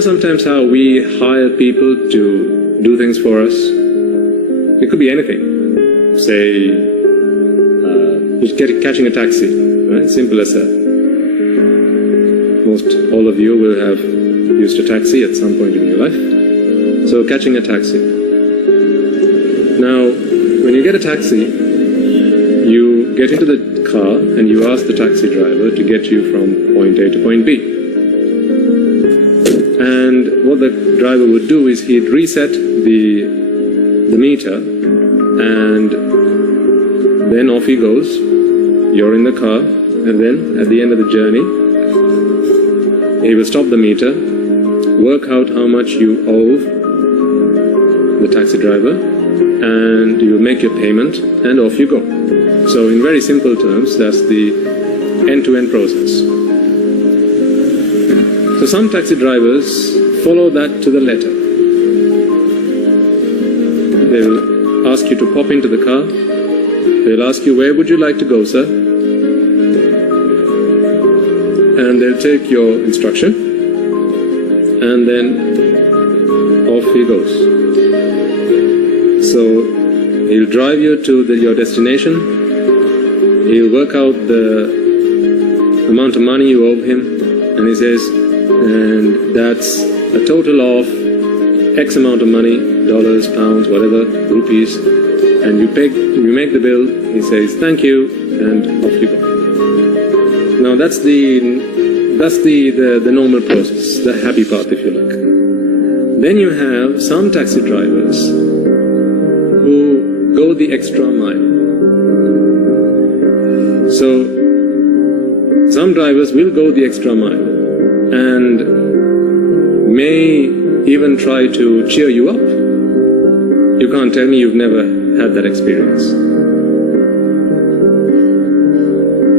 sometimes how we hire people to do things for us? It could be anything. Say, catching a taxi, right? Simple as that. Most all of you will have used a taxi at some point in your life. So catching a taxi. Now, when you get a taxi, you get into the car and you ask the taxi driver to get you from point A to point B. And what the driver would do is he'd reset the meter, and then off he goes. You're in the car, and then at the end of the journey, he will stop the meter, work out how much you owe the taxi driver, and you make your payment, and off you go. So in very simple terms, that's the end-to-end process. So some taxi drivers follow that to the letter. They'll ask you to pop into the car. They'll ask you, where would you like to go, sir? And they'll take your instruction, and then off he goes. So he'll drive you to your destination. He'll work out the amount of money you owe him, and he says, and that's a total of X amount of money, dollars, pounds, whatever, rupees, and you make the bill. He says thank you, and off you go. Now that's the normal process, the happy path, if you like. Then you have some taxi drivers who go the extra mile. So some drivers will go the extra mile and may even try to cheer you up. You can't tell me you've never had that experience.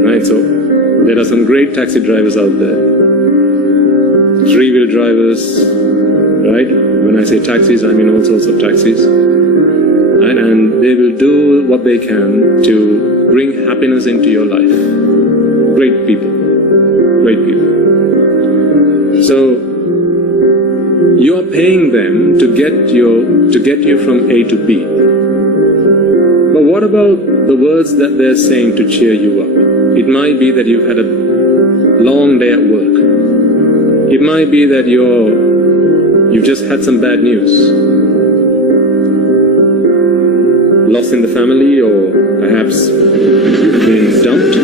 Right, so there are some great taxi drivers out there. Three-wheel drivers, right? When I say taxis, I mean all sorts of taxis. Right? And they will do what they can to bring happiness into your life. Great people. Great people. So you are paying them to get you from A to B. But what about the words that they're saying to cheer you up? It might be that you've had a long day at work. It might be that you've just had some bad news. Loss in the family, or perhaps you've been dumped.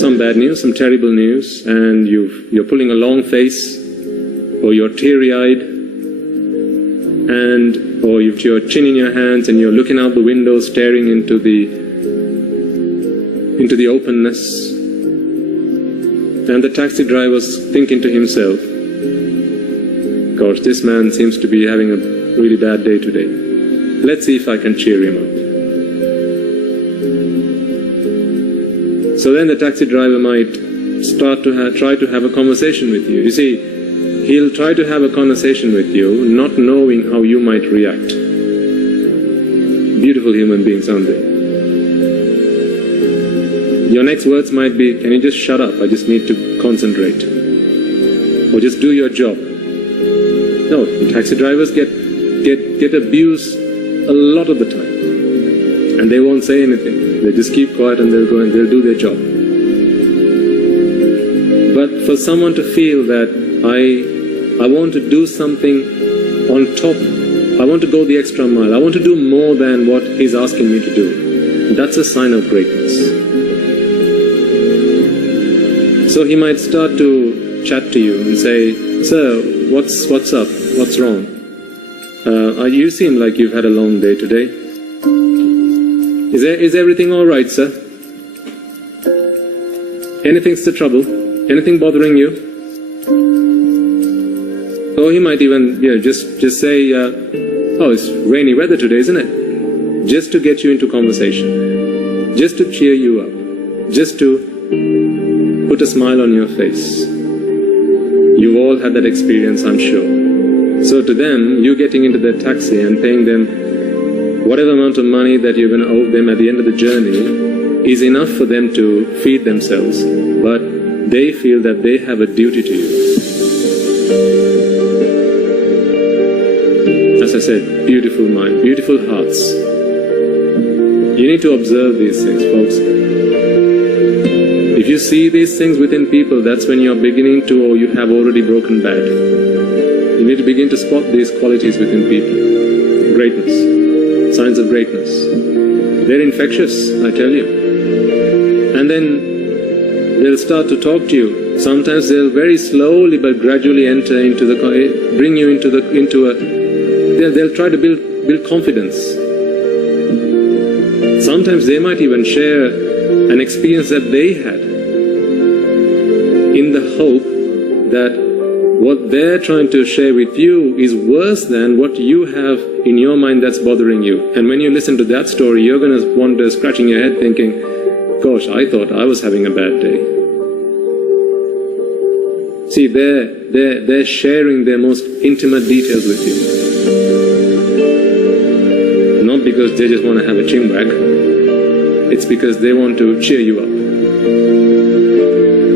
Some bad news, some terrible news, and you're pulling a long face, or you're teary-eyed, or you've your chin in your hands and you're looking out the window staring into the openness. And the taxi driver's thinking to himself, gosh, this man seems to be having a really bad day today. Let's see if I can cheer him up. So then the taxi driver might start to try to have a conversation with you. You see, he'll try to have a conversation with you, not knowing how you might react. Beautiful human beings, aren't they? Your next words might be, can you just shut up? I just need to concentrate. Or just do your job. No, taxi drivers get abused a lot of the time. And they won't say anything. They just keep quiet and they'll go and they'll do their job. But for someone to feel that I want to do something on top, I want to go the extra mile, I want to do more than what he's asking me to do, that's a sign of greatness. So he might start to chat to you and say, sir, what's up? What's wrong? You seem like you've had a long day today. Is everything all right, sir? Anything's the trouble? Anything bothering you? Or he might even just say, oh, it's rainy weather today, isn't it? Just to get you into conversation. Just to cheer you up. Just to put a smile on your face. You've all had that experience, I'm sure. So to them, you getting into their taxi and paying them whatever amount of money that you're going to owe them at the end of the journey is enough for them to feed themselves, but they feel that they have a duty to you. I said, beautiful mind, beautiful hearts. You need to observe these things, folks. If you see these things within people, that's when you're beginning to, or you have already broken bad. You need to begin to spot these qualities within people. Greatness, signs of greatness. They're infectious, I tell you. And then they'll start to talk to you. Sometimes they'll very slowly but gradually enter into the, bring you into a, they'll try to build confidence. Sometimes they might even share an experience that they had in the hope that what they're trying to share with you is worse than what you have in your mind that's bothering you. And when you listen to that story, you're going to wonder, scratching your head thinking, gosh, I thought I was having a bad day. See, they're sharing their most intimate details with you. Not because they just want to have a chinwag. It's because they want to cheer you up.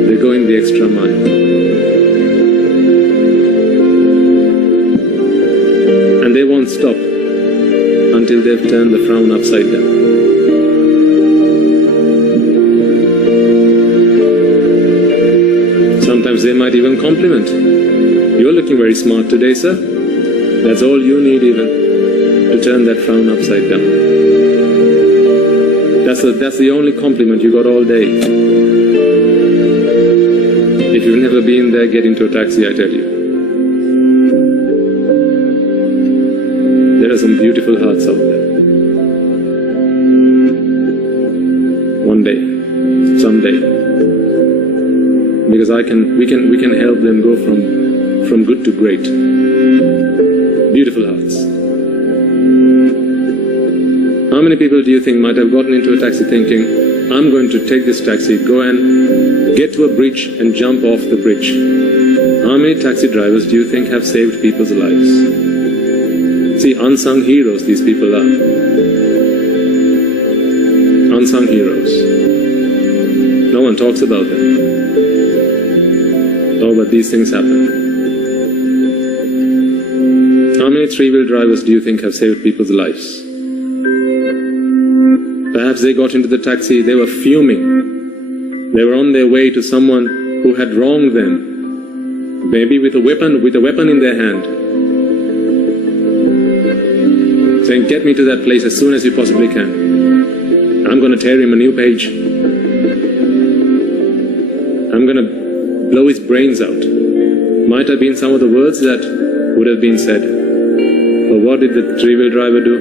They're going the extra mile. And they won't stop until they've turned the frown upside down. Sometimes they might even compliment. You're looking very smart today, sir. That's all you need even to turn that frown upside down. That's the only compliment you got all day. If you've never been there, get into a taxi, I tell you. There are some beautiful hearts out there. One day, someday. Because we can help them go from good to great. Beautiful hearts. How many people do you think might have gotten into a taxi thinking, I'm going to take this taxi, go and get to a bridge and jump off the bridge? How many taxi drivers do you think have saved people's lives? See, unsung heroes these people are. Unsung heroes. No one talks about them. Oh, but these things happen. How many three-wheel drivers do you think have saved people's lives? Perhaps they got into the taxi, they were fuming. They were on their way to someone who had wronged them, maybe with a weapon in their hand, saying, get me to that place as soon as you possibly can. I'm going to tear him a new page. I'm going to blow his brains out. Might have been some of the words that would have been said. But what did the three-wheel driver do?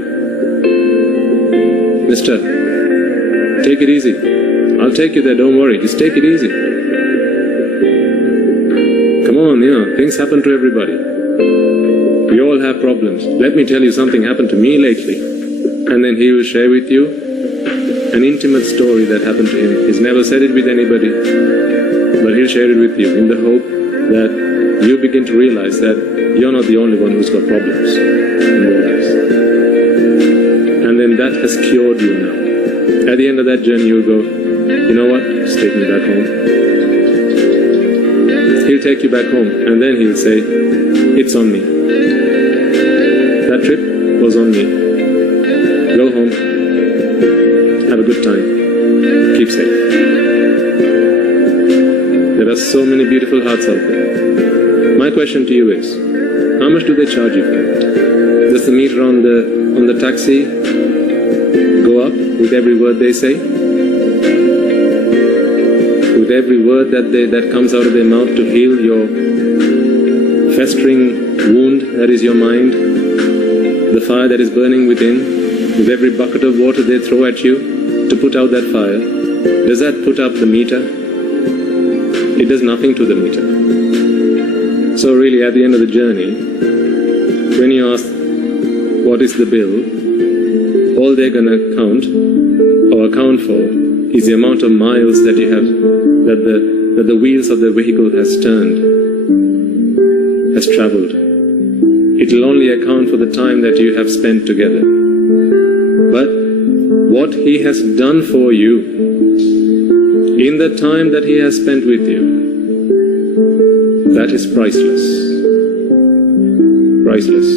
Mister, take it easy. I'll take you there, don't worry. Just take it easy. Come on, things happen to everybody. We all have problems. Let me tell you something happened to me lately. And then he will share with you an intimate story that happened to him. He's never said it with anybody, but he'll share it with you in the hope that you begin to realize that you're not the only one who's got problems in your lives. And then that has cured you now. At the end of that journey, you'll go, you know what, just take me back home. He'll take you back home, and then he'll say, it's on me. That trip was on me. Go home. Have a good time. Keep safe. There are so many beautiful hearts out there. My question to you is, how much do they charge you for it? Does the meter on the taxi go up with every word they say? With every word that comes out of their mouth to heal your festering wound that is your mind, the fire that is burning within, with every bucket of water they throw at you to put out that fire, does that put up the meter? It does nothing to the meter. So really, at the end of the journey, when you ask, what is the bill? All they're going to count or account for is the amount of miles that you have, that the wheels of the vehicle has turned, has traveled. It will only account for the time that you have spent together. But what he has done for you in the time that he has spent with you, that is priceless. Priceless.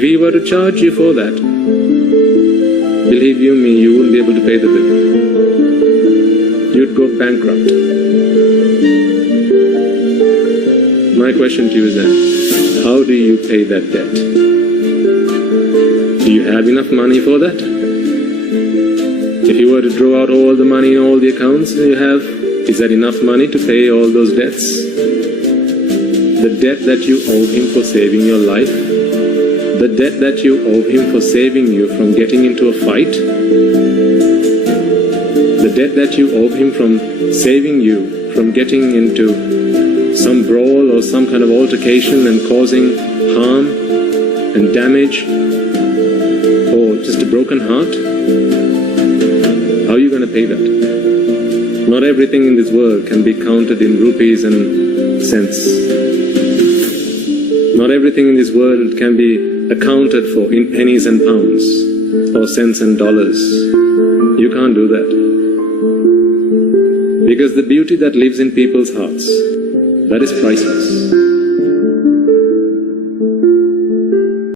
If he were to charge you for that, believe you me, you wouldn't be able to pay the bill. You'd go bankrupt. My question to you is then, how do you pay that debt? Do you have enough money for that? If you were to draw out all the money in all the accounts you have, is that enough money to pay all those debts? The debt that you owe him for saving your life, the debt that you owe him for saving you from getting into a fight, the debt that you owe him from saving you from getting into some brawl or some kind of altercation and causing harm and damage or just a broken heart, how are you going to pay that? Not everything in this world can be counted in rupees and cents. Not everything in this world can be accounted for in pennies and pounds or cents and dollars. You can't do that. Because the beauty that lives in people's hearts, that is priceless.